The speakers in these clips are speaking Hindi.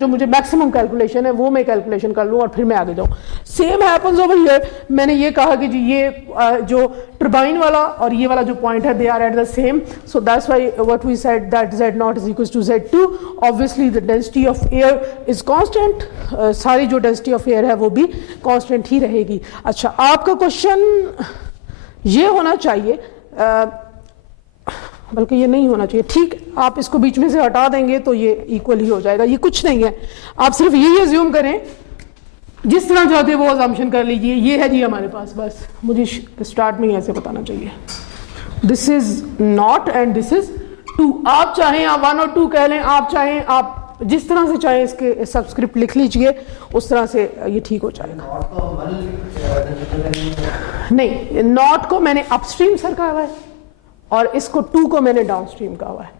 जो मुझे मैक्सिमम कैलकुलेशन है वो मैं कैलकुलेशन कर लूँ और फिर मैं आगे जाऊँ। Same happens over here. मैंने ये कहा कि जी ये जो टर्बाइन वाला और ये वाला जो पॉइंट है they are at the same, so that's why what we said that Z0 is equal to Z2। Obviously the density of air is constant, सारी जो डेंसिटी ऑफ एयर है वो भी कांस्टेंट ही रहेगी। अच्छा, आपका क्वेश्चन ये होना चाहिए, बल्कि ये नहीं होना चाहिए, ठीक, आप इसको बीच में से हटा देंगे तो ये इक्वल ही हो जाएगा। ये कुछ नहीं है, आप सिर्फ यही अज्यूम करें, जिस तरह चाहते हैं वो अजम्पशन कर लीजिए। ये है जी हमारे पास, बस मुझे स्टार्ट में ही ऐसे बताना चाहिए, this is not and this is 2। आप चाहें आप 1 और 2 कह लें, आप चाहें आप जिस तरह से चाहें इसके सबस्क्रिप्ट लिख लीजिए, उस तरह से ये ठीक हो जाएगा। नहीं, नॉट को मैंने अपस्ट्रीम सर कहा हुआ है और इसको 2 को मैंने डाउनस्ट्रीम कहा हुआ है।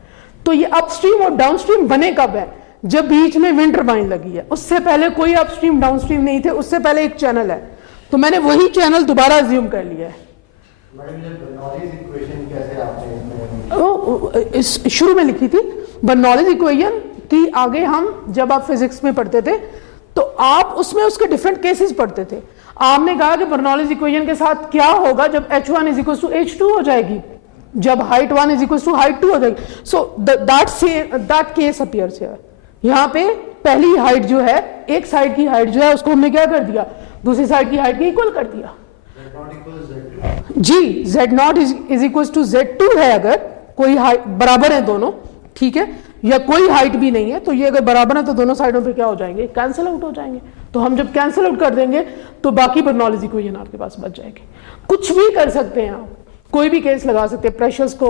तो ये अपस्ट्रीम और डाउनस्ट्रीम बने कब है? जब बीच में विंड टर्बाइन लगी है। उससे पहले कोई अपस्ट्रीम डाउनस्ट्रीम नहीं थे, उससे पहले एक चैनल है, तो मैंने वही चैनल दोबारा अज्यूम कर लिया है। शुरू में लिखी थी बर्नौलीज इक्वेशन थी, आगे हम जब आप फिजिक्स में पढ़ते थे तो आप उसमें उसके डिफरेंट केसेस पढ़ते थे। आपने कहा कि बर्नौलीज इक्वेशन के साथ क्या होगा जब H1 is equal to H2 हो जाएगी, जब height 1 is equal to height 2 हो जाएगी। So that case appears here. यहाँ पे पहली हाइट जो है, एक साइड की हाइट जो है उसको हमने क्या कर दिया, दूसरी साइड की हाइट के इक्वल कर दिया जी। Z0 is equal to Z2 है, अगर कोई हाइट बराबर है दोनों, ठीक है, या कोई हाइट भी नहीं है, तो ये अगर बराबर है तो दोनों साइडों पे क्या हो जाएंगे, कैंसिल आउट हो जाएंगे। तो हम जब कैंसिल आउट कर देंगे तो बाकी बर्नौलीज इक्वेशन आपके पास बच जाएगी। कुछ भी कर सकते हैं आप, कोई भी केस लगा सकते हैं, प्रेशर्स को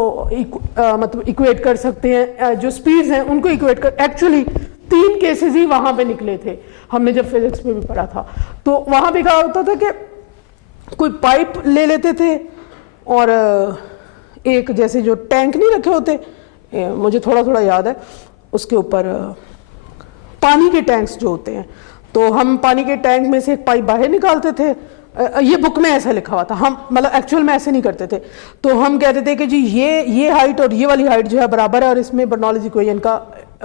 मतलब इक्वेट कर सकते हैं, जो स्पीड्स हैं उनको इक्वेट कर। एक्चुअली 3 केसेस ही वहां पे निकले थे, हमने जब फिजिक्स में भी पढ़ा था। तो वहां पे क्या होता था कि कोई पाइप ले लेते थे और एक जैसे जो टैंक नहीं रखे होते, मुझे थोड़ा थोड़ा याद है, उसके ऊपर पानी के टैंक्स जो होते हैं, तो हम पानी के टैंक में से एक पाइप बाहर निकालते थे। ये बुक में ऐसा लिखा हुआ था, हम मतलब एक्चुअल में ऐसे नहीं करते थे। तो हम कहते थे कि जी ये हाइट और ये वाली हाइट जो है बराबर है, और इसमें बर्नौलीज इक्वेशन का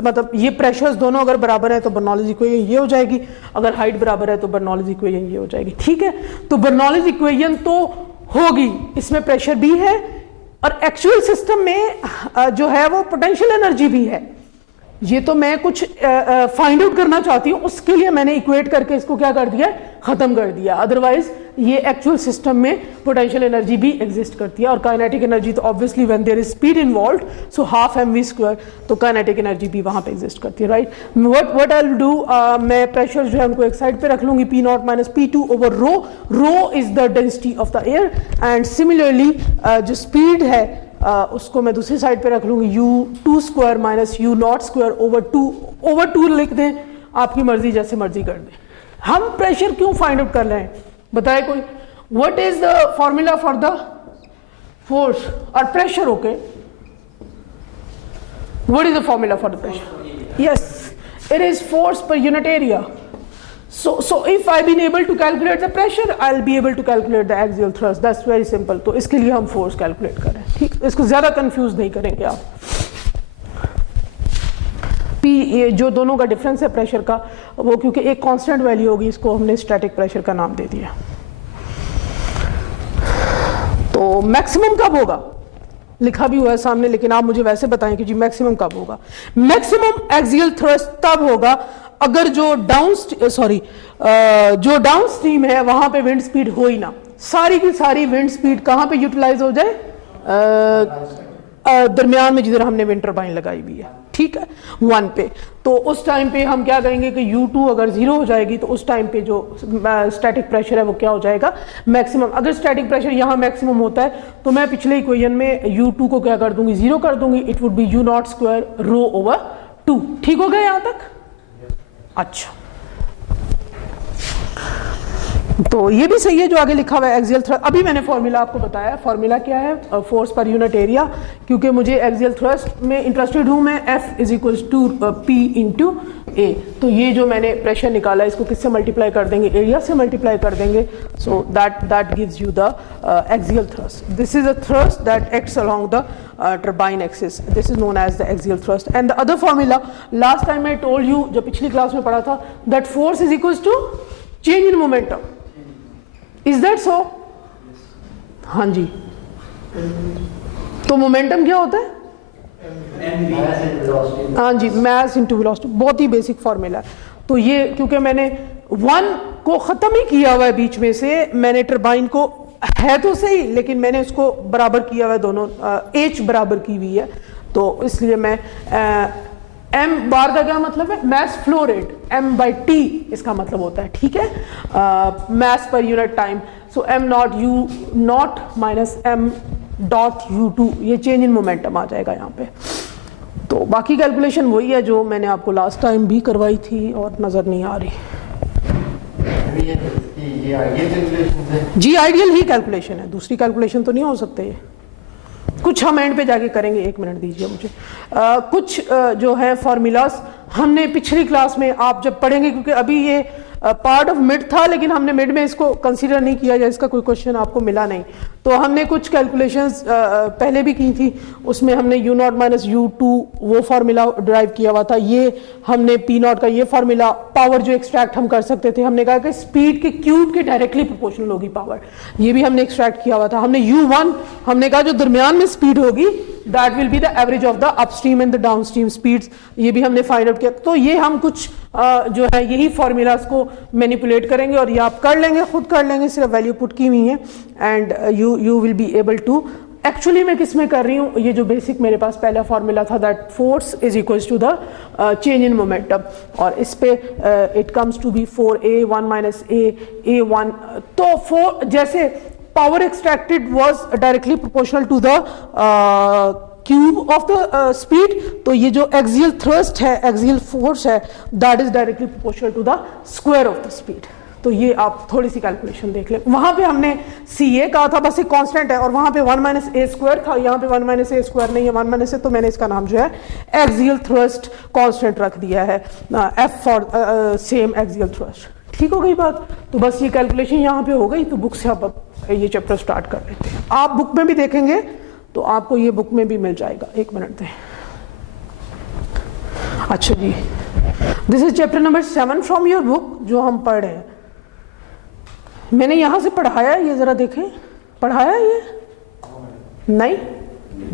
मतलब ये प्रेशर्स दोनों अगर बराबर है तो बर्नौलीज इक्वेशन ये हो जाएगी, अगर हाइट बराबर है तो बर्नौलीज इक्वेशन ये हो जाएगी, ठीक है। तो बर्नौलीज इक्वेशन तो होगी, इसमें प्रेशर भी है और एक्चुअल सिस्टम में जो है वो पोटेंशियल एनर्जी भी है। ये तो मैं कुछ फाइंड आउट करना चाहती हूँ, उसके लिए मैंने इक्वेट करके इसको क्या कर दिया, खत्म कर दिया। अदरवाइज ये एक्चुअल सिस्टम में पोटेंशियल एनर्जी भी एग्जिस्ट करती है, और काइनेटिक एनर्जी तो obviously when there is speed involved, so half mv², तो काइनेटिक एनर्जी भी वहां पे एग्जिस्ट करती है, right. What I will do, मैं प्रेशर जो है उनको एक साइड पे रख लूंगी, P0 minus P2 over rho. Rho is the density of the air, and similarly जो स्पीड है उसको मैं दूसरी साइड पे रख लूंगी, U2² माइनस U0² ओवर 2 लिख दें, आपकी मर्जी, जैसे मर्जी कर दें। हम प्रेशर क्यों फाइंड आउट कर रहे हैं, बताए कोई? What is the formula for the force और pressure? Okay, what is the formula for the pressure? Yes, it is force per unit area. So if I've been able to calculate the pressure, I'll be able to calculate the axial thrust. That's very simple. तो इसके लिए हम फोर्स कैलकुलेट कर रहे हैं, ठीक, इसको ज्यादा कंफ्यूज नहीं करेंगे आप। P ये जो दोनों का डिफरेंस है प्रेशर का, वो क्योंकि एक कांस्टेंट वैल्यू होगी, इसको हमने स्टैटिक प्रेशर का नाम दे दिया। तो मैक्सिमम कब होगा, लिखा भी हुआ है सामने, लेकिन आप मुझे वैसे बताएं कि जी मैक्सिमम कब होगा। मैक्सिमम एक्सियल थ्रस्ट तब होगा अगर जो जो डाउन स्ट्रीम है वहां पे विंड स्पीड हो ही ना, सारी की सारी विंड स्पीड कहां पे यूटिलाइज हो जाए, दरमियान में जिधर हमने विंड टर्बाइन लगाई हुई है, ठीक है, 1 पे। तो उस टाइम पे हम क्या कहेंगे कि U2 अगर 0 हो जाएगी तो उस टाइम पे जो स्टैटिक प्रेशर है वो क्या हो जाएगा, मैक्सिमम। अगर स्टैटिक प्रेशर यहाँ मैक्सिमम होता है तो मैं पिछले इक्वेशन में U2 को क्या कर दूंगी, 0 कर दूंगी, it would be U0² rho over 2। ठीक हो गया यहाँ तक? अच्छा, तो ये भी सही है जो आगे लिखा हुआ है एक्सियल थ्रस्ट। अभी मैंने फॉर्मूला आपको बताया, फॉर्मूला क्या है, फोर्स पर यूनिट एरिया, क्योंकि मुझे एक्सियल थ्रस्ट में इंटरेस्टेड हूँ मैं, F is equal to P into A. तो ये जो मैंने प्रेशर निकाला इसको किससे मल्टीप्लाई कर देंगे, एरिया से मल्टीप्लाई कर देंगे। So that gives you the axial thrust. This is a thrust that acts along the turbine axis. This is known as the axial thrust. And the other formula, last time I told you, जो पिछली क्लास में पढ़ा था, that force is equals to change in momentum. Is that so? हाँ जी। तो मोमेंटम क्या होता है? हाँ जी, mass into velocity, बहुत ही बेसिक फॉर्मूला है। तो ये क्योंकि मैंने 1 को ख़त्म ही किया हुआ है बीच में से, मैंने टर्बाइन को है तो सही लेकिन मैंने उसको बराबर किया हुआ है, दोनों H बराबर की हुई है, तो इसलिए मैं m बार का क्या मतलब है, मैस फ्लो रेट, m/t इसका मतलब होता है, ठीक है, mass per unit time. So m naught u naught minus m dot u2, ये चेंज इन मोमेंटम आ जाएगा यहाँ पे। तो बाकी कैलकुलेशन वही है जो मैंने आपको लास्ट टाइम भी करवाई थी और नज़र नहीं आ रही जी। आइडियल ही कैलकुलेशन है, दूसरी कैलकुलेशन तो नहीं हो सकते ये। कुछ हम एंड पे जाके करेंगे, एक मिनट दीजिए मुझे। कुछ जो है फॉर्मूलाज हमने पिछली क्लास में आप जब पढ़ेंगे, क्योंकि अभी ये पार्ट ऑफ मिड था लेकिन हमने मिड में इसको कंसीडर नहीं किया, या इसका कोई क्वेश्चन आपको मिला नहीं, तो हमने कुछ कैलकुलेशंस पहले भी की थी। उसमें हमने u नॉट माइनस u2 वो फार्मूला ड्राइव किया हुआ था, ये हमने p नॉट का ये फार्मूला, पावर जो एक्सट्रैक्ट हम कर सकते थे, हमने कहा कि स्पीड के क्यूब के डायरेक्टली प्रोपोर्शनल होगी पावर, ये भी हमने एक्सट्रैक्ट किया हुआ था। हमने u1 हमने कहा जो दरमियान में स्पीड होगी that will be the average of the upstream and the downstream speeds, ये भी हमने फाइंड आउट किया। तो ये हम कुछ जो है यही फॉर्मूलाज को मैनिपुलेट करेंगे और ये आप कर लेंगे, खुद कर लेंगे, सिर्फ वैल्यू पुट की हुई है and you will be able to. Actually मैं किस में कर रही हूँ, ये जो बेसिक मेरे पास पहला फॉर्मूला था that force is equals to the change in momentum, और इस पे it comes to be 4a1 minus a1। तो 4 जैसे power extracted was directly proportional to the cube of the speed, तो ये जो एक्सियल थ्रस्ट है, एक्सियल फोर्स है, that is directly proportional to the square of the speed. तो ये आप थोड़ी सी कैलकुलेशन देख लें। वहां पे हमने CA कहा था, बस एक कांस्टेंट है, और वहां पे 1 माइनस a स्क्वायर था, यहाँ पे 1 माइनस a स्क्वायर नहीं है, 1 माइनस a, तो मैंने इसका नाम जो है एक्सियल थ्रस्ट कांस्टेंट रख दिया है, F for same axial thrust. ठीक हो गई बात? तो बस ये कैलकुलेशन यहाँ पे हो गई। तो बुक से आप ये चैप्टर स्टार्ट कर लेते हैं। आप बुक में भी देखेंगे तो आपको ये बुक में भी मिल जाएगा, एक मिनट दें। अच्छा जी, this is chapter number 7 from your book जो हम पढ़ रहे हैं। मैंने यहां से पढ़ाया, ये जरा देखें, पढ़ाया ये नहीं,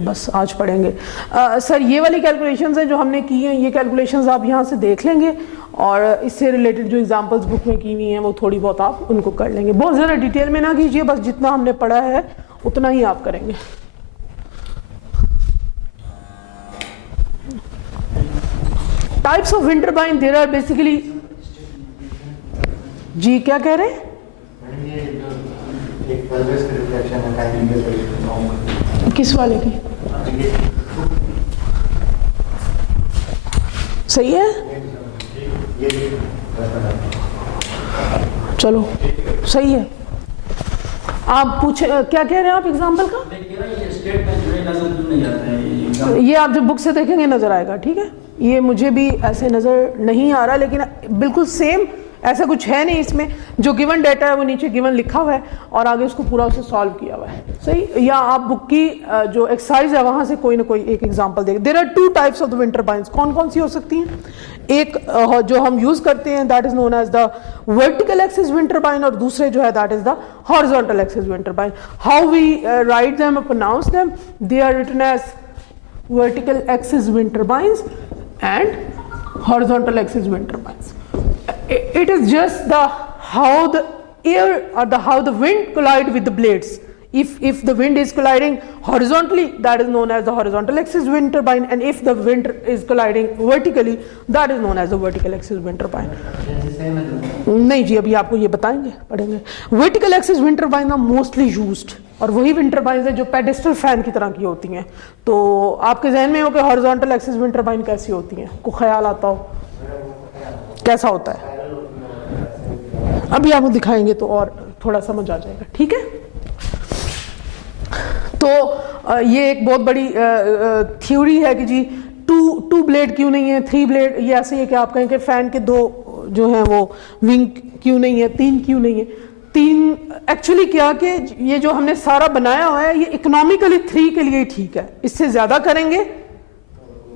बस आज पढ़ेंगे। सर ये वाली कैलकुलेशंस हैं जो हमने की हैं, ये कैलकुलेशंस आप यहाँ से देख लेंगे और इससे रिलेटेड जो एग्जांपल्स बुक में की हुई हैं वो थोड़ी बहुत आप उनको कर लेंगे। बहुत ज़्यादा डिटेल में ना कीजिए, बस जितना हमने पढ़ा है उतना ही आप करेंगे। Types of wind turbine there are basically, जी क्या कह रहे हैं? किस वाले की? सही है, चलो सही है। आप पूछे क्या कह रहे हैं आप एग्जाम्पल का? ये आप जब बुक से देखेंगे नजर आएगा, ठीक है। ये मुझे भी ऐसे नजर नहीं आ रहा, लेकिन बिल्कुल सेम ऐसा कुछ है नहीं इसमें। जो गिवन डाटा है वो नीचे गिवन लिखा हुआ है और आगे उसको पूरा उसे सॉल्व किया हुआ है, सही। या आप बुक की जो एक्सरसाइज है वहां से कोई ना कोई एक एग्जांपल देखें। There are 2 types of the wind turbines. कौन कौन सी हो सकती हैं? एक जो हम यूज करते हैं that is known as the vertical axis wind turbine, और दूसरे जो है that is the horizontal axis wind turbine. How we write them or pronounce them? They are written as vertical axis wind turbines and horizontal axis wind turbines. It is just the how the air or how the wind collide with the blades. If the wind is colliding horizontally, that is known as the horizontal axis wind turbine, and if the wind is colliding vertically, that is known as the vertical axis wind turbine. नहीं जी, अभी आपको ये बताएंगे, पढ़ेंगे। Vertical axis wind turbine are mostly used, और वही विंड टर्बाइन है जो पेडेस्टल फैन की तरह की होती हैं। तो आपके जहन में हो कि हॉरिजॉन्टल एक्सिस विंड टर्बाइन कैसी होती हैं, को ख्याल आता हो कैसा होता है? अभी आपको दिखाएंगे तो और थोड़ा समझ आ जाएगा, ठीक है। तो ये एक बहुत बड़ी थ्योरी है कि जी टू ब्लेड क्यों नहीं है, 3 ब्लेड, ये ऐसे ही है कि आप कहें कि फैन के 2 जो हैं वो विंग क्यों नहीं है, 3 क्यों नहीं है। 3 एक्चुअली क्या कि ये जो हमने सारा बनाया हुआ है ये इकोनॉमिकली 3 के लिए ठीक है, इससे ज्यादा करेंगे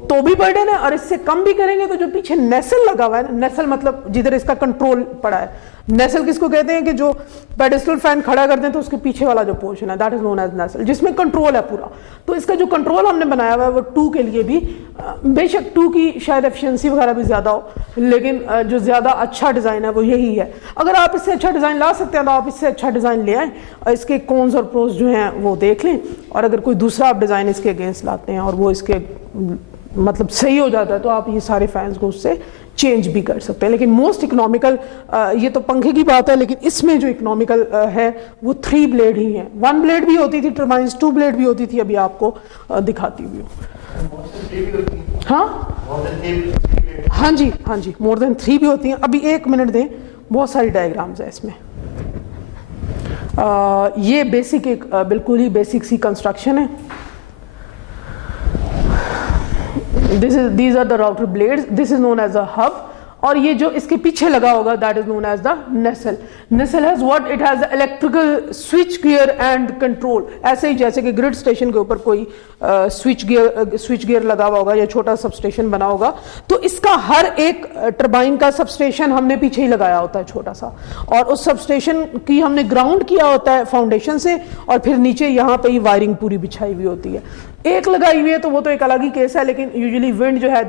तो भी बर्डन है और इससे कम भी करेंगे तो जो पीछे नेसल लगा हुआ है ना, नेसल मतलब जिधर इसका कंट्रोल पड़ा है, नेसल किसको कहते हैं कि जो पेडेस्टल फैन खड़ा करते हैं तो उसके पीछे वाला जो पोर्शन है दैट इज नोन एज नेसल, जिसमें कंट्रोल है पूरा। तो इसका जो कंट्रोल हमने बनाया हुआ है वो 2 के लिए भी, बेशक 2 की शायद एफिशिएंसी वगैरह भी ज्यादा हो, लेकिन जो ज्यादा अच्छा डिजाइन है वो यही है। अगर आप इससे अच्छा डिजाइन ला सकते हैं तो आप इससे अच्छा डिजाइन ले आए और इसके कॉन्स और प्रोस जो हैं वो देख लें, और अगर कोई दूसरा आप डिजाइन इसके अगेंस्ट लाते हैं और वो इसके मतलब सही हो जाता है तो आप ये सारे फैंस को उससे चेंज भी कर सकते हैं। लेकिन मोस्ट इकोनॉमिकल, ये तो पंखे की बात है, लेकिन इसमें जो इकोनॉमिकल है वो 3 ब्लेड ही है। 1 ब्लेड भी होती थी टर्बाइन्स, 2 ब्लेड भी होती थी, अभी आपको दिखाती हुई हूँ। हाँ जी, हाँ जी, मोर देन 3 भी होती हैं। अभी 1 मिनट दें, बहुत सारी डायग्राम्स है इसमें। ये बेसिक एक बिल्कुल ही बेसिक सी कंस्ट्रक्शन है। These are the router blades. This is known as a hub. और ये जो इसके पीछे लगा होगा that is known as the nacelle. Nacelle has what? It has electrical switch gear and control. ऐसे ही जैसे कि ग्रिड स्टेशन के ऊपर कोई स्विच गियर लगा हुआ होगा या छोटा सब स्टेशन बना होगा, तो इसका हर एक टरबाइन का सब स्टेशन हमने पीछे ही लगाया होता है छोटा सा, और उस सब स्टेशन की हमने ग्राउंड किया होता है फाउंडेशन से, और फिर नीचे यहाँ पे ही वायरिंग पूरी बिछाई हुई होती है। एक लगाई हुई है तो वो तो एक अलग ही केस है, लेकिन यूजुअली विंड जो है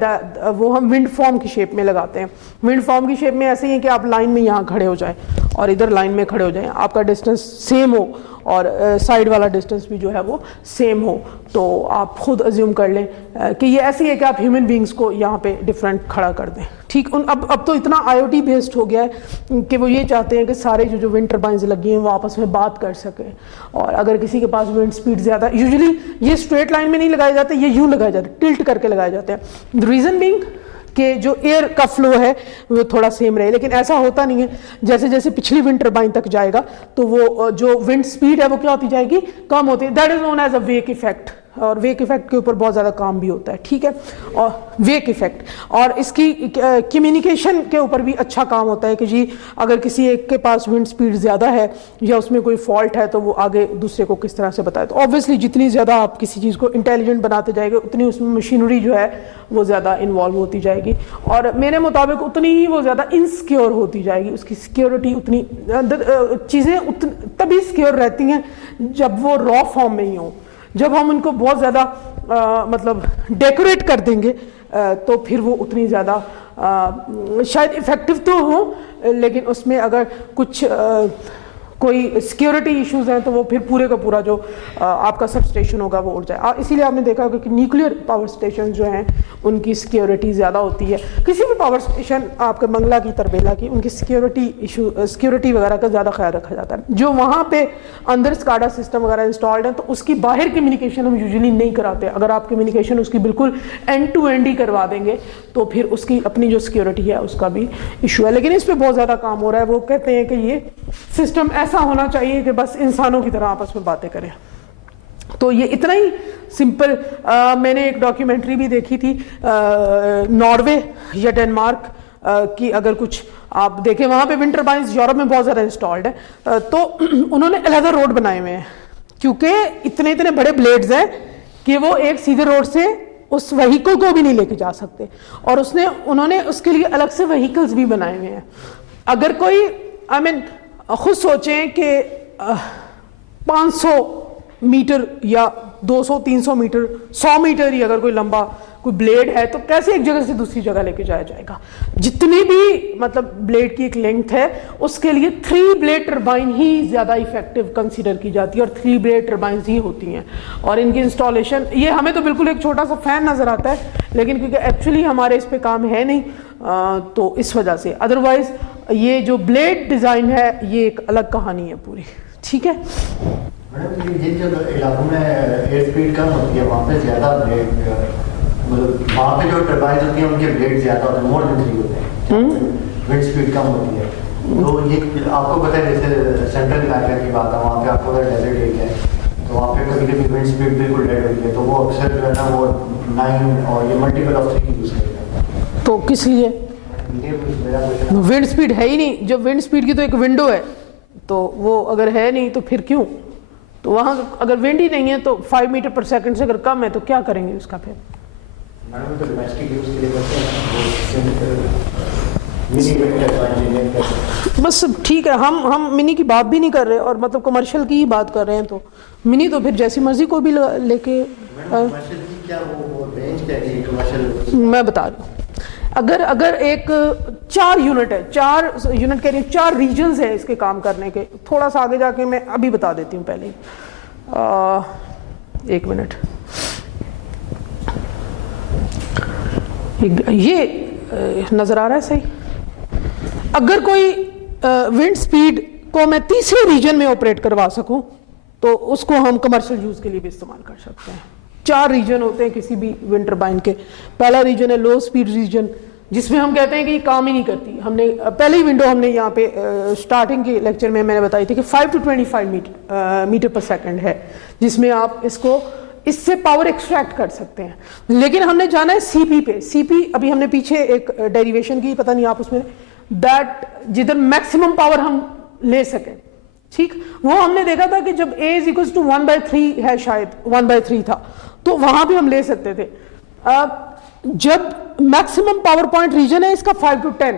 वो हम विंड फॉर्म की शेप में लगाते हैं। विंड फॉर्म की शेप में ऐसे ही है कि आप लाइन में यहाँ खड़े हो जाएं और इधर लाइन में खड़े हो जाएं, आपका डिस्टेंस सेम हो और साइड वाला डिस्टेंस भी जो है वो सेम हो, तो आप खुद अज्यूम कर लें कि ये ऐसी है कि आप ह्यूमन बींग्स को यहाँ पे डिफरेंट खड़ा कर दें, ठीक। अब तो इतना IoT बेस्ड हो गया है कि वो ये चाहते हैं कि सारे जो विंड टर्बाइन्स लगी हैं वो आपस में बात कर सकें, और अगर किसी के पास विंड स्पीड ज़्यादा, यूजुअली ये स्ट्रेट लाइन में नहीं लगाए जाते, ये यूँ लगाए जाते हैं, टिल्ट करके लगाए जाते हैं। द रीज़न बीइंग कि जो एयर का फ्लो है वो थोड़ा सेम रहे, लेकिन ऐसा होता नहीं है। जैसे जैसे पिछली विंड टर्बाइन तक जाएगा तो वो जो विंड स्पीड है वो क्या होती जाएगी, कम होती है। That is known as a wake effect, और वेक इफेक्ट के ऊपर बहुत ज़्यादा काम भी होता है, ठीक है। और वेक इफेक्ट और इसकी कम्युनिकेशन के ऊपर भी अच्छा काम होता है कि जी अगर किसी एक के पास विंड स्पीड ज़्यादा है या उसमें कोई फॉल्ट है तो वो आगे दूसरे को किस तरह से बताए। तो ऑब्वियसली जितनी ज़्यादा आप किसी चीज़ को इंटेलिजेंट बनाते जाएंगे उतनी उसमें मशीनरी जो है वो ज़्यादा इन्वॉल्व होती जाएगी, और मेरे मुताबिक उतनी ही वो ज़्यादा इनसिक्योर होती जाएगी, उसकी सिक्योरिटी उतनी, चीज़ें तभी सिक्योर रहती हैं जब वो रॉ फॉर्म में ही हो। जब हम उनको बहुत ज़्यादा मतलब डेकोरेट कर देंगे तो फिर वो उतनी ज़्यादा शायद इफ़ेक्टिव तो हो, लेकिन उसमें अगर कुछ कोई सिक्योरिटी इश्यूज हैं तो वो फिर पूरे का पूरा जो आपका सब स्टेशन होगा वो उड़ जाए। इसीलिए आपने देखा होगा कि न्यूक्लियर पावर स्टेशन जो हैं उनकी सिक्योरिटी ज़्यादा होती है। किसी भी पावर स्टेशन आपके मंगला की, तरबेला की, उनकी सिक्योरिटी वगैरह का ज़्यादा ख्याल रखा जाता है। जो वहाँ पे अंदर स्काडा सिस्टम वगैरह इंस्टॉल्ड है तो उसकी बाहर कम्युनिकेशन हम यूजुअली नहीं कराते। अगर आप कम्युनिकेशन उसकी बिल्कुल एंड टू एंड ही करवा देंगे तो फिर उसकी अपनी जो सिक्योरिटी है उसका भी इशू है, लेकिन इस पर बहुत ज़्यादा काम हो रहा है। वो कहते हैं कि ये सिस्टम ऐसा होना चाहिए कि बस इंसानों की तरह आपस में बातें करें। तो ये इतना ही सिंपल। मैंने एक डॉक्यूमेंट्री भी देखी थी नॉर्वे या डेनमार्क की, अगर कुछ आप देखें वहाँ पे विंड टर्बाइन्स यूरोप में बहुत ज़्यादा इंस्टॉल्ड है, तो उन्होंने अलग रोड बनाए हुए हैं क्योंकि इतने इतने बड़े ब्लेड्स हैं कि वो एक सीधे रोड से उस व्हीकल को भी नहीं लेके जा सकते, और उन्होंने उसके लिए अलग से व्हीकल्स भी बनाए हुए हैं। अगर कोई खुद सोचें कि 500 मीटर या 200-300 मीटर 100 मीटर ही अगर कोई लंबा कोई ब्लेड है तो कैसे एक जगह से दूसरी जगह लेके जाया जाएगा। जितनी भी मतलब ब्लेड की एक लेंथ है उसके लिए 3 ब्लेड टर्बाइन ही ज़्यादा इफेक्टिव कंसीडर की जाती है, और 3 ब्लेड टर्बाइन ही होती हैं। और इनकी इंस्टॉलेशन, ये हमें तो बिल्कुल एक छोटा सा फैन नज़र आता है, लेकिन क्योंकि एक्चुअली हमारे इस पे काम है नहीं तो इस वजह से, अदरवाइज ये जो ब्लेड डिज़ाइन है ये एक अलग कहानी है पूरी, ठीक है। मैडम जिन जो इलाकों में एयर स्पीड कम होती है वहाँ पे ज़्यादा ब्लेड, मतलब वहाँ पे जो टर्बाइन होती है उनके ब्लेड ज़्यादा होते हैं, मोर देन 3 होते हैं, विंड स्पीड कम होती है। तो ये आपको पता है जैसे सेंट्रल अमेरिका की बात है, वहाँ पे आपको अगर डेजर्ट एरिया है तो वहाँ पे कभी कभी विंड स्पीड बिल्कुल डेड होती है, तो वो अक्सर जो है ना वो 9 और ये मल्टीपल ऑफ 3 यूज़ करेगा। तो किस लिए? ये मेरा क्वेश्चन। विंड स्पीड है ही नहीं, जब विंड स्पीड की तो एक विंडो है, तो वो अगर है नहीं तो फिर क्यों? तो वहाँ अगर विंड ही नहीं है तो 5 मीटर पर सेकंड से अगर कम है तो क्या करेंगे उसका फिर? मैडम तो डोमेस्टिक यूज़ के लिए करते हैं, मिनी विंड टर्बाइन। बस ठीक है, हम मिनी की बात भी नहीं कर रहे और मतलब कमर्शियल की ही बात कर रहे हैं, तो मिनी तो फिर जैसी मर्जी कोई भी लेके कमर्शियल की क्या वो रेंज क्या है कमर्शियल? मैं बता रही हूँ, अगर एक 4 यूनिट है, 4 यूनिट कह रही हूँ, 4 रीजन्स हैं इसके काम करने के, थोड़ा सा आगे जाके मैं अभी बता देती हूँ पहले ही। 1 मिनट, ये नजर आ रहा है सही? अगर कोई विंड स्पीड को मैं तीसरे रीजन में ऑपरेट करवा सकूं तो उसको हम कमर्शियल यूज के लिए भी इस्तेमाल कर सकते हैं। 4 रीजन होते हैं किसी भी विंड टरबाइन के। पहला रीजन है लो स्पीड रीजन, जिसमें हम कहते हैं कि ये काम ही नहीं करती। हमने पहले ही विंडो हमने यहाँ पे स्टार्टिंग के लेक्चर में मैंने बताई थी कि 5 to 25 मीटर पर सेकंड है, जिसमें आप इससे पावर एक्सट्रैक्ट कर सकते हैं। लेकिन हमने जाना है सीपी पे। सीपी अभी हमने पीछे एक डेरिवेशन की, पता नहीं आप उसमें दैट जिधर मैक्सिमम पावर हम ले सकें, ठीक, वो हमने देखा था कि जब a इज इक्वल टू 1/3 है, शायद 1/3 था, तो वहां भी हम ले सकते थे। जब मैक्सिमम पावर पॉइंट रीजन है इसका 5 to 10,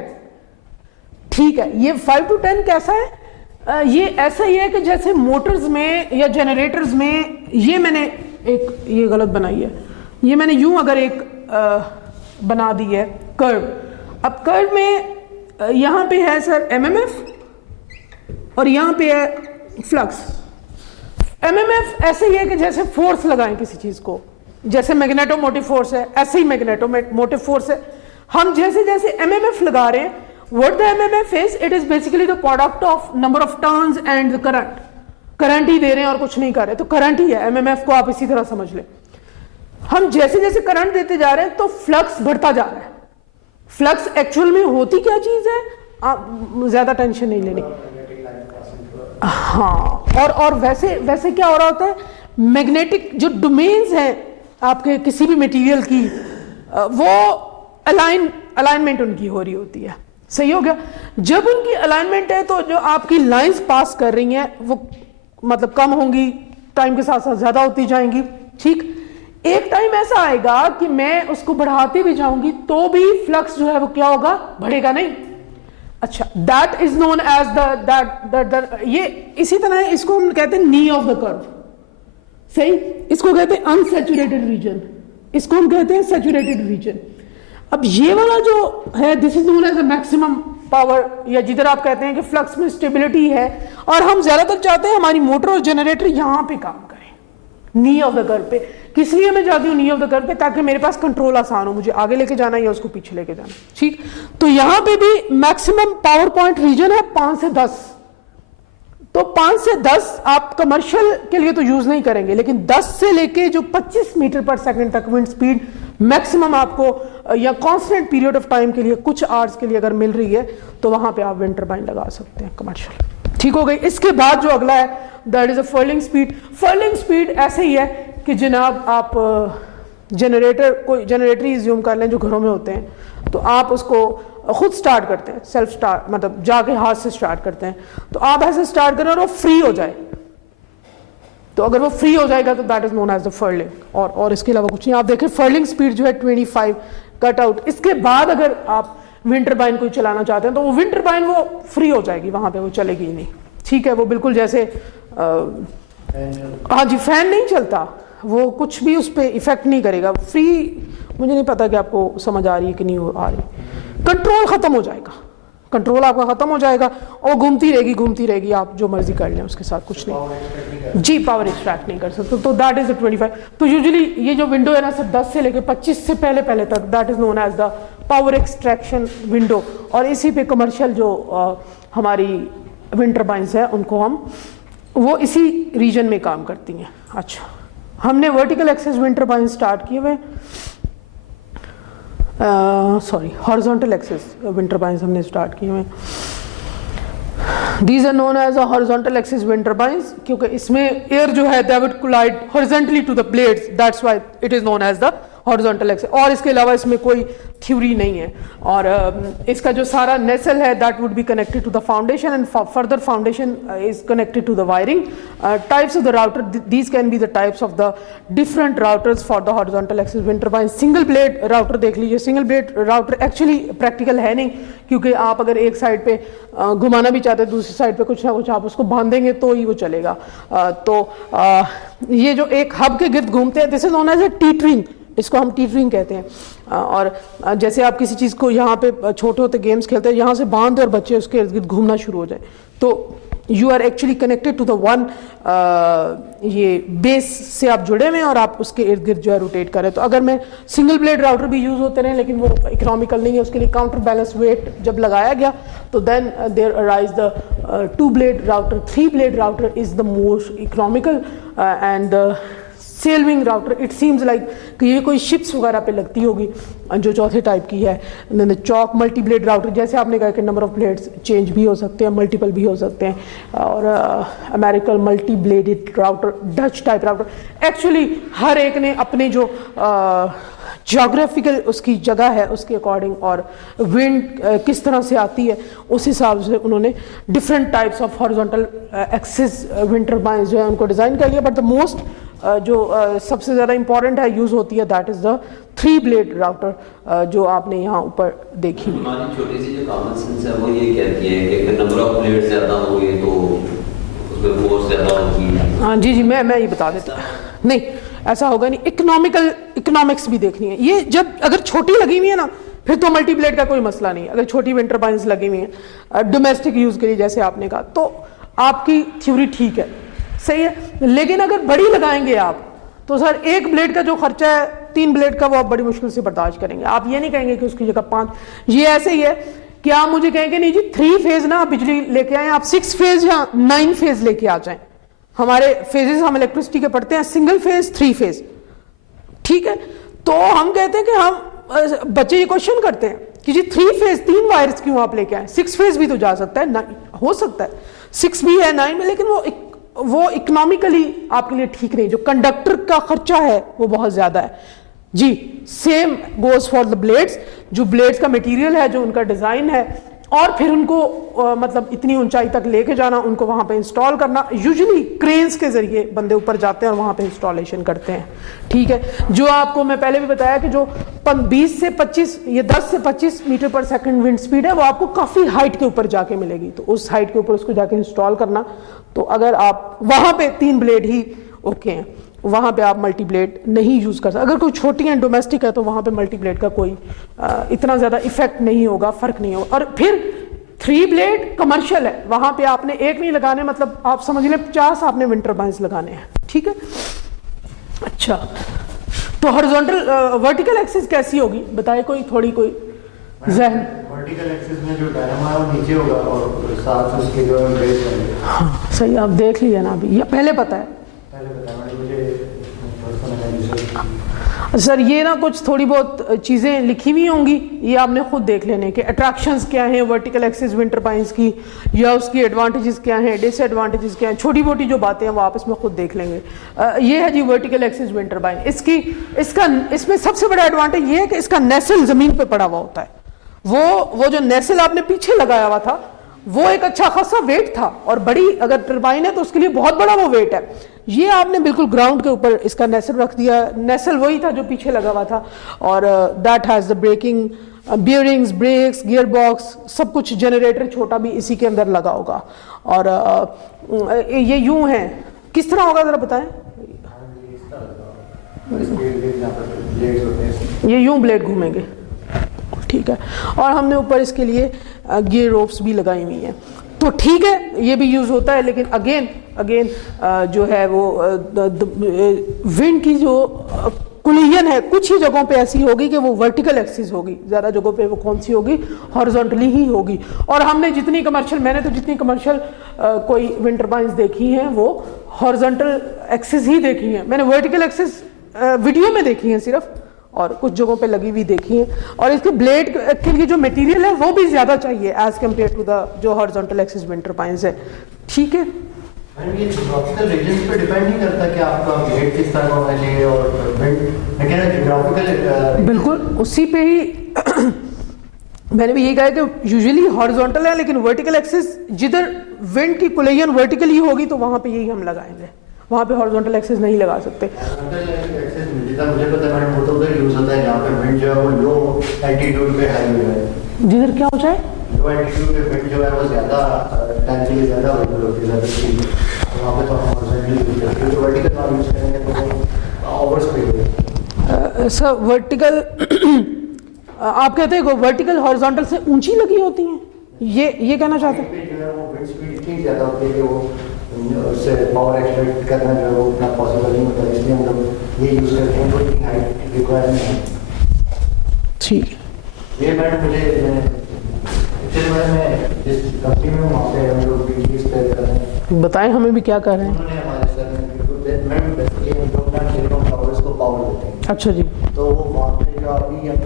ठीक है। ये 5 to 10 कैसा है? ये ऐसा ही है कि जैसे मोटर्स में या जनरेटर्स में, ये मैंने एक ये गलत बनाई है, ये मैंने यूं अगर एक बना दी है कर्व। अब कर्व में यहां पे है सर एमएमएफ और यहां पे है फ्लक्स। एमएमएफ ऐसे ही है कि जैसे फोर्स लगाएं किसी चीज को, जैसे मैग्नेटोमोटिव फोर्स है, ऐसे ही मैग्नेटोमोटिव फोर्स है। हम जैसे जैसे एमएमएफ लगा रहे हैं, what the MMF is, it is basically the product of number of turns and the current. Current ही दे रहे हैं और कुछ नहीं कर रहे, तो करंट ही है। एमएमएफ को आप इसी तरह समझ लें। हम जैसे जैसे करंट देते जा रहे हैं तो फ्लक्स बढ़ता जा रहा है। फ्लक्स एक्चुअल में होती क्या चीज है, आप ज्यादा टेंशन नहीं लेनी। हाँ, और वैसे क्या हो रहा होता है, मैग्नेटिक जो डोमेन्स हैं आपके किसी भी मटेरियल की, वो अलाइनमेंट उनकी हो रही होती है। सही हो गया? जब उनकी अलाइनमेंट है तो जो आपकी लाइंस पास कर रही हैं वो मतलब कम होंगी, टाइम के साथ साथ ज्यादा होती जाएंगी, ठीक। एक टाइम ऐसा आएगा कि मैं उसको बढ़ाती भी जाऊंगी तो भी फ्लक्स जो है वो क्या होगा, बढ़ेगा नहीं। अच्छा, that is known as the ये इसी तरह है, इसको हम कहते हैं नी ऑफ द कर्व। सही, इसको कहते हैं अनसैचुरेटेड रीजन, इसको हम कहते हैं सैचुरेटेड रीजन। अब ये वाला जो है, this is known as a maximum power, या जिधर आप कहते हैं कि फ्लक्स में स्टेबिलिटी है, और हम ज्यादातर चाहते हैं हमारी मोटर और जनरेटर यहां पे काम करें, नी ऑफ द कर्व पे। किस लिए मैं जाती हूँ नी ऑफ द कर्व पे? ताकि मेरे पास कंट्रोल आसान हो, मुझे आगे लेके जाना या उसको पीछे लेके जाना, ठीक। तो यहां पे भी मैक्सिमम पावर पॉइंट रीजन है 5 से 10। तो 5 से 10 आप कमर्शियल के लिए तो यूज नहीं करेंगे, लेकिन 10 से लेके जो 25 मीटर पर सेकंड तक विंड स्पीड मैक्सिमम आपको या कांस्टेंट पीरियड ऑफ टाइम के लिए, कुछ आवर्स के लिए अगर मिल रही है, तो वहां पे आप विंड टरबाइन लगा सकते हैं कमर्शियल। ठीक हो गई। इसके बाद जो अगला है that is a furling speed. Furling speed ऐसे ही है कि जनाब आप कोई जनरेटर ही ज्यूम कर लें जो घरों में होते हैं, तो आप उसको खुद स्टार्ट करते हैं, सेल्फ स्टार्ट, मतलब जाके हाथ से स्टार्ट करते हैं। तो आप ऐसे स्टार्ट करें और वो फ्री हो जाए, तो अगर वो फ्री हो जाएगा तो that is known as the furling, और इसके अलावा कुछ नहीं। आप देखें फर्लिंग स्पीड जो है 25 कट आउट। इसके बाद अगर आप विंड टरबाइन को चलाना चाहते हैं तो वो विंड टरबाइन वो फ्री हो जाएगी, वहां पे वो चलेगी ही नहीं, ठीक है। वो बिल्कुल जैसे हाँ जी, फैन नहीं चलता, वो कुछ भी उस पर इफेक्ट नहीं करेगा, फ्री। मुझे नहीं पता कि आपको समझ आ रही है कि नहीं आ रही। कंट्रोल खत्म हो जाएगा, कंट्रोल आपका खत्म हो जाएगा और घूमती रहेगी, आप जो मर्जी कर लें उसके साथ, कुछ नहीं जी, पावर एक्सट्रैक्ट नहीं कर सकते। तो दैट इज द 25। तो यूजुअली ये जो विंडो है ना सर, 10 से लेके 25 से पहले तक, that is known as the power extraction window. और इसी पे कमर्शियल जो हमारी विंड टरबाइंस है उनको वो इसी रीजन में काम करती हैं। अच्छा, हमने vertical axis wind turbine start किए हुए, हॉरिजॉन्टल एक्सिस विंड टरबाइंस हमने स्टार्ट किए हुए। These are known as a horizontal axis wind turbines, क्योंकि इसमें एयर जो है that would collide horizontally to the blades, that's why it is known as the horizontal axis. और इसके अलावा इसमें कोई थ्योरी नहीं है, और इसका जो सारा नेसल है that would be connected to the foundation and further foundation is connected to the wiring. Types of the router, these can be the types of the different routers for the horizontal axis wind turbine. Single blade router देख लीजिए. Single blade router actually practical है नहीं, क्योंकि आप अगर एक साइड पे घुमाना भी चाहते हैं, दूसरी साइड पे कुछ ना कुछ आप उसको बांधेंगे तो ही वो चलेगा. ये जो एक हब के गिर्द घूमते हैं, this is known as a teetering, इसको हम टीटरिंग कहते हैं. और जैसे आप किसी चीज़ को यहाँ पे छोटे होते गेम्स खेलते हैं, यहाँ से बांध दे और बच्चे उसके इर्द गिर्द घूमना शुरू हो जाए, तो you are actually connected to the one, ये बेस से आप जुड़े हुए हैं और आप उसके इर्द गिर्द जो है रोटेट करें. तो अगर मैं सिंगल ब्लेड राउटर भी यूज़ होते रहे, लेकिन वो इकोनॉमिकल नहीं है, उसके लिए काउंटर बैलेंस वेट जब लगाया गया तो then there arise the 2 blade rotor. 3 blade rotor is the most economical and sail wing rotor. It seems like कि ये कोई शिप्स वगैरह पे लगती होगी, जो चौथे टाइप की है. चौक मल्टी ब्लेड राउटर, जैसे आपने कहा कि नंबर ऑफ ब्लेड्स चेंज भी हो सकते हैं, मल्टीपल भी हो सकते हैं. और American multi bladed rotor, Dutch type rotor. Actually हर एक ने अपने जो जोग्राफिकल उसकी जगह है उसके अकॉर्डिंग और विंड किस तरह से आती है उस हिसाब से उन्होंने different types of horizontal axis wind turbines जो है उनको डिज़ाइन कर लिया. बट द मोस्ट जो सबसे ज़्यादा इंपॉर्टेंट है, यूज़ होती है, that is the 3 blade router, जो आपने यहाँ ऊपर देखी हुई. हमारी छोटी सी जो कॉमन सेंस है वो ये कहती है कि अगर नंबर ऑफ ब्लेड ज़्यादा होंगे तो उसमें फोर्स ज़्यादा होगी. हाँ जी, मैं ये बता देता. नहीं, ऐसा होगा नहीं. इकोनॉमिक्स भी देखनी है. ये जब अगर छोटी लगी हुई है ना, फिर तो मल्टी ब्लेड का कोई मसला नहीं है. अगर छोटी विंड टर्बाइन्स लगी हुई हैं डोमेस्टिक यूज़ के लिए, जैसे आपने कहा, तो आपकी थ्योरी ठीक है, सही है. लेकिन अगर बड़ी लगाएंगे आप, तो सर एक ब्लेड का जो खर्चा है 3 ब्लेड का, वो आप बड़ी मुश्किल से बर्दाश्त करेंगे. आप ये नहीं कहेंगे कि उसकी जगह 5. ये ऐसे ही है कि आप मुझे कहेंगे नहीं जी 3 फेज ना बिजली लेके आए, आप 6 फेज या 9 फेज लेके आ जाएं. हमारे फेजेस हम इलेक्ट्रिसिटी के पढ़ते हैं, सिंगल फेज 3 फेज, ठीक है. तो हम कहते हैं कि हम बच्चे ये क्वेश्चन करते हैं कि जी 3 फेज 3 वायर्स क्यों आप लेके आए. 6 फेज भी तो जा सकता है, 9 हो सकता है, 6 भी है 9 में, लेकिन वो इकोनॉमिकली आपके लिए ठीक नहीं. जो कंडक्टर का खर्चा है वो बहुत ज्यादा है जी. Same goes for the blades. जो ब्लेड्स का मटेरियल है, जो उनका डिजाइन है, और फिर उनको मतलब इतनी ऊंचाई तक लेके जाना, उनको वहां पे इंस्टॉल करना. यूजुअली क्रेन्स के जरिए बंदे ऊपर जाते हैं और वहां पे इंस्टॉलेशन करते हैं, ठीक है. जो आपको मैं पहले भी बताया कि जो 20 से 25 ये 10 से 25 मीटर पर सेकंड विंड स्पीड है, वो आपको काफी हाइट के ऊपर जाके मिलेगी. तो उस हाइट के ऊपर उसको जाके इंस्टॉल करना, तो अगर आप वहां पे 3 ब्लेड ही ओके हैं, वहां पे आप मल्टी ब्लेड नहीं यूज कर सकते. अगर कोई छोटी है डोमेस्टिक है, तो वहां पे मल्टी ब्लेड का कोई इतना ज्यादा इफेक्ट नहीं होगा, फर्क नहीं होगा. और फिर 3 ब्लेड कमर्शियल है, वहां पे आपने एक नहीं लगाने, मतलब आप समझ लें 50 आपने विंड टर्बाइन्स लगाने हैं, ठीक है. अच्छा, तो हॉरिजॉन्टल वर्टिकल एक्सिस कैसी होगी बताए कोई जहन. वर्टिकल एक्सिस में जो डायनामो है वो नीचे होगा और साथ में उसके जो ब्लेड होंगे. हाँ सही, आप देख लिया ना अभी, ये पहले पता है. सर ये ना कुछ थोड़ी बहुत चीज़ें लिखी हुई होंगी, ये आपने खुद देख लेने के अट्रैक्शंस क्या हैं वर्टिकल एक्सिस विंड टर्बाइन्स की, या उसकी एडवांटेजेस क्या हैं, डिसएडवांटेजेस क्या हैं, छोटी मोटी जो बातें हैं वो आप इसमें खुद देख लेंगे. ये है जी वर्टिकल एक्सिस विंड टर्बाइन. इसमें सबसे बड़ा एडवांटेज ये है कि इसका नेसल ज़मीन पर पड़ा हुआ होता है. वो जो नेसल आपने पीछे लगाया हुआ था, वो एक अच्छा खासा वेट था, और बड़ी अगर टर्बाइन है तो उसके लिए बहुत बड़ा वो वेट है. ये आपने बिल्कुल ग्राउंड के ऊपर इसका नेसल रख दिया. नेसल वही था जो पीछे लगा हुआ था, और that has the braking bearings, brakes, gearbox, सब कुछ, जनरेटर छोटा भी इसी के अंदर लगा होगा. और ये यूं है, किस तरह होगा ज़रा बताएं. ये यूं ब्लेड घूमेंगे, ठीक है. और हमने ऊपर इसके लिए गियर रोप्स भी लगाई हुई हैं, तो ठीक है, ये भी यूज़ होता है. लेकिन अगेन जो है वो विंड की जो कुलियन है कुछ ही जगहों पे ऐसी होगी कि वो वर्टिकल एक्सिस होगी, ज़्यादा जगहों पे वो कौन सी होगी, हॉरिजॉन्टली ही होगी. और हमने जितनी कमर्शियल, मैंने तो जितनी कमर्शियल कोई विंड टर्बाइन्स देखी हैं वो हॉरिजॉन्टल एक्सिस ही देखी हैं. मैंने वर्टिकल एक्सिस वीडियो में देखी हैं सिर्फ, और कुछ जगहों पे लगी हुई देखी है। और इसके ब्लेड के लिए जो मटेरियल है वो भी ज़्यादा चाहिए एज कम्पेयर टू द जो हॉरिजॉन्टल एक्सिस विंड टर्बाइन्स है, ठीक है। ये जियोग्राफिकल रीजन पे डिपेंड नहीं करता कि आपका ब्लेड किस तरह का होना चाहिए और विंड, मैं कह रहा जियोग्राफिकल बिल्कुल उसी पे ही मैंने भी यही कहा कि यूजुअली हॉरिजॉन्टल है, लेकिन वर्टिकल एक्सिस जिधर विंड की कोलिजन वर्टिकली होगी तो वहाँ पे यही हम लगाएंगे, वहाँ पे हॉरिजॉन्टल एक्सिस नहीं लगा सकते। जितना मुझे पता है मैडम वो तो उधर यूज होता है जहाँ पे विंड जो है वो लो एल्टीट्यूड पे हाई हो जाए। जिधर क्या हो जाए, लो एल्टीट्यूड पे विंड जो है वो ज़्यादा टाइम के लिए ज़्यादा होती है, ज़्यादा स्पीड, तो वहाँ पे तो हम हॉरिजॉन्टल यूज करते हैं। तो वर्टिकल वाला यूज करेंगे तो वो ओवर स्पीड हो जाएगी। सर वर्टिकल आप कहते हैं वर्टिकल हॉरिजॉन्टल से ऊंची लगी होती हैं, ये कहना चाहते हैं? जो है वो विंड स्पीड इतनी ज़्यादा होती है कि वो उससे पावर एक्सट्रैक्ट करना जो है वो उतना पॉसिबल नहीं होता, इसलिए हम लोग ये यूज़ करते हैं, कोई हाइट रिक्वायरमेंट है। ठीक, ये मैडम मुझे एक्चुअली मैं जिस कंपनी में हूँ वहाँ पे हम लोग बिजली स्पेयर कर रहे हैं। बताएं हमें भी क्या कर रहे हैं। उन्होंने हमारे सर में मैडम बेसिकली हम लोग ना टेलीकॉम टावर्स को पावर देते हैं, अच्छा जी, तो वो वहाँ पे जो अभी हम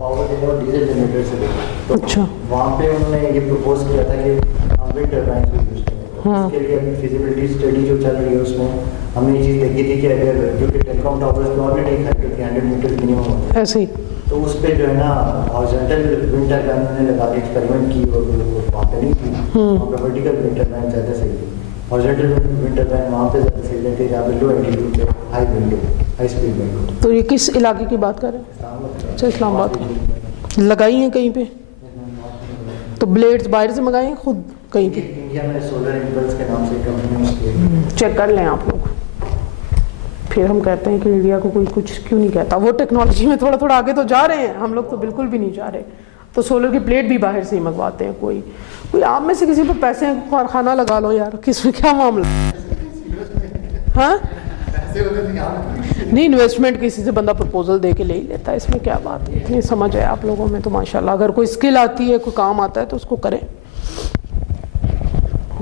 पावर दे रहे हैं डीजल जनरेटर से देते हैं, तो अच्छा वहाँ पे उन्होंने ये प्रपोज किया था कि हम विंड टर्बाइन को यूज़ करें। हाँ। इसके लिए अभी फिजिबिलिटी स्टडी जो चल रही है उसमें हमने ये चीज़ देखी थी कि अगर जो कि टेलीकॉम टावर्स पे ऑलरेडी एक हाइट होती है 100 मीटर मिनिमम होता है, ऐसे ही तो उस पे जो है ना हॉरिजॉन्टल विंड टर्बाइन उन्होंने लगा के एक्सपेरिमेंट की और वो वहाँ पे नहीं थी, वहाँ पे वर्टिकल विंड टर्बाइन ज़्यादा सही थी। हॉरिजॉन्टल विंड टर्बाइन वहाँ पे ज़्यादा सही रहती है जहाँ पे लो एल्टीट्यूड पे हाई विंड हो, हाई स्पीड विंड हो। तो ये किस इलाके की बात कर रहे हैं? अच्छा इस्लामाबाद की लगाई हैं कहीं पे, तो ब्लेड्स बाहर से मंगाए हैं खुद कहीं पे? इंडिया में सोलर इम्पल्स के नाम से कंपनी चेक कर लें आप लोग, फिर हम कहते हैं कि इंडिया को कोई कुछ क्यों नहीं कहता। वो टेक्नोलॉजी में थोड़ा थोड़ा आगे तो जा रहे हैं, हम लोग तो बिल्कुल भी नहीं जा रहे। तो सोलर की प्लेट भी बाहर से ही मंगवाते हैं। कोई आप में से किसी पर पैसे कारखाना लगा लो यार, किसमें क्या मामला? हाँ नहीं, इन्वेस्टमेंट किसी से बंदा प्रपोजल दे के ले ही लेता है, इसमें क्या बात है। इतनी समझ है आप लोगों में तो माशाल्लाह। अगर कोई स्किल आती है, कोई काम आता है तो उसको करें,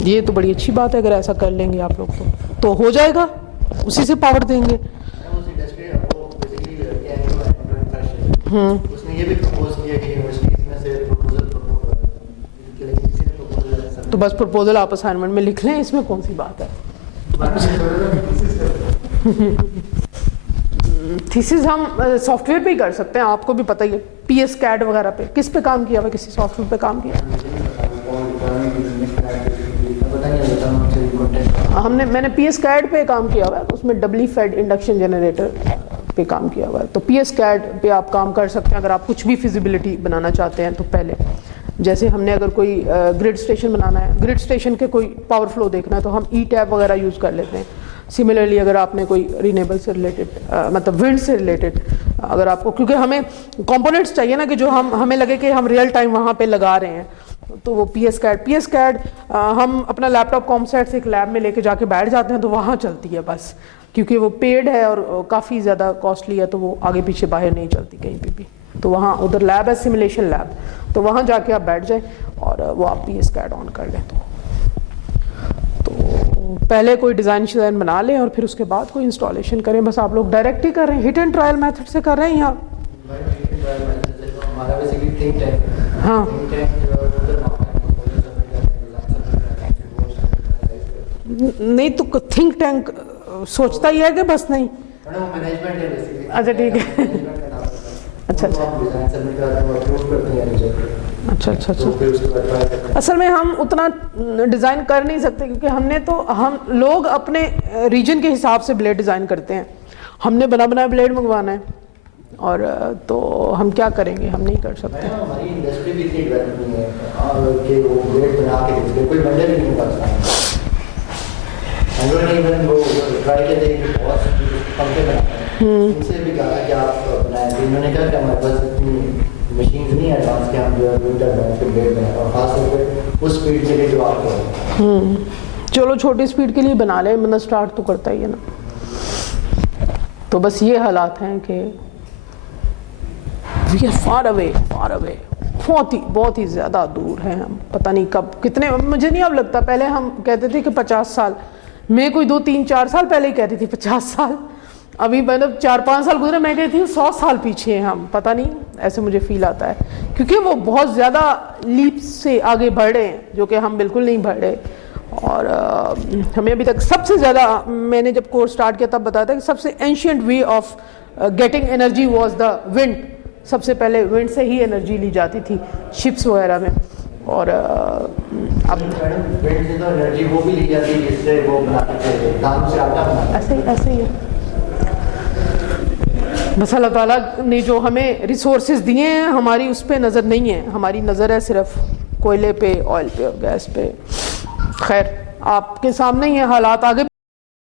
ये तो बड़ी अच्छी बात है। अगर ऐसा कर लेंगे आप लोग तो हो जाएगा, उसी से पावर देंगे। उसने ये भी प्रपोज किया कि यूनिवर्सिटीज में से प्रपोजल तो बस प्रपोजल आप असाइनमेंट में लिख लें, इसमें कौन सी बात है। थीसिस हम सॉफ्टवेयर पे ही कर सकते हैं, आपको भी पता ही है। PS CAD वगैरह पे किस पे काम किया हुआ, किसी सॉफ्टवेयर पे काम किया? मैंने PS CAD पे काम किया हुआ है, उसमें डबली फेड इंडक्शन जनरेटर पे काम किया हुआ है। तो PS CAD पे आप काम कर सकते हैं अगर आप कुछ भी फिजिबिलिटी बनाना चाहते हैं। तो पहले जैसे हमने अगर कोई ग्रिड स्टेशन बनाना है, ग्रिड स्टेशन के कोई पावर फ्लो देखना है तो हम E-टैप वगैरह यूज़ कर लेते हैं। सिमिलरली अगर आपने कोई रिन्यूएबल से रिलेटेड मतलब विंड से रिलेटेड अगर आपको, क्योंकि हमें कंपोनेंट्स चाहिए ना कि जो हमें लगे कि हम रियल टाइम वहाँ पे लगा रहे हैं, तो वो PS CAD हम अपना लैपटॉप कॉमसेट से एक लैब में लेके जाके बैठ जाते हैं तो वहाँ चलती है बस, क्योंकि वो पेड है और काफ़ी ज़्यादा कॉस्टली है, तो वो आगे पीछे बाहर नहीं चलती कहीं पे भी। तो वहाँ उधर लैब है, सिमुलेशन लैब, तो वहाँ जाके आप बैठ जाएं और वो आप PS CAD ऑन कर लें। तो पहले कोई डिज़ाइन बना लें और फिर उसके बाद कोई इंस्टॉलेशन करें। बस आप लोग डायरेक्ट ही कर रहे हैं, हिट एंड ट्रायल मेथड से कर रहे हैं या? हाँ नहीं, तो थिंक टैंक सोचता ही है कि बस नहीं। अच्छा ठीक है। अच्छा असल में हम उतना डिज़ाइन कर नहीं सकते, क्योंकि हम लोग अपने रीजन के हिसाब से ब्लेड डिज़ाइन करते हैं। हमने बना बनाया ब्लेड मंगवाना है और तो हम क्या करेंगे, हम नहीं कर सकते। हमारी इंडस्ट्री भी इतनी डेवलप नहीं है कि वो ब्लेड बना के कोई वेंडर ही नहीं बचता। हम लोगों ने इवन वो ट्राई किया था कि बहुत पंखे बनाते हैं, उनसे भी कहा कि आप बनाएं, तो इन्होंने कहा कि हमारे पास इतनी मशीन्स नहीं है एडवांस कि हम जो है विंड टर्बाइन पे ब्लेड बनाएं, और खासतौर पे उस स्पीड के लिए जो आपको चलो छोटी स्पीड के लिए बना ले, मतलब स्टार्ट तो करता ही है ना। तो बस ये हालात हैं कि वी आर फार अवे, बहुत ही ज़्यादा दूर हैं हम। पता नहीं कब कितने, मुझे नहीं अब लगता, पहले हम कहते थे कि 50 साल, मैं कोई 2, 3, 4 साल पहले ही कहती थी 50 साल, अभी मतलब 4-5 साल गुजरे, मैं कहती हूँ 100 साल पीछे हैं हम, पता नहीं, ऐसे मुझे फील आता है, क्योंकि वो बहुत ज़्यादा लीप से आगे बढ़ रहे हैं, जो कि हम बिल्कुल नहीं बढ़ रहे। और हमें अभी तक सबसे ज़्यादा, मैंने जब कोर्स स्टार्ट किया तब बताया था कि सबसे ancient way of getting energy was the wind. सबसे पहले विंड से ही एनर्जी ली जाती थी शिप्स वगैरह में। और अब विंड से तो एनर्जी वो भी ली जाती है जिससे वो बनाते थे, धान से आटा बनाते थे। ऐसे ही है। बस अल्लाह ताला ने जो हमें रिसोर्सेज दिए हैं, हमारी उस पर नज़र नहीं है, हमारी नज़र है सिर्फ कोयले पे, ऑयल पे और गैस पे। खैर, आपके सामने ही है हालात, आगे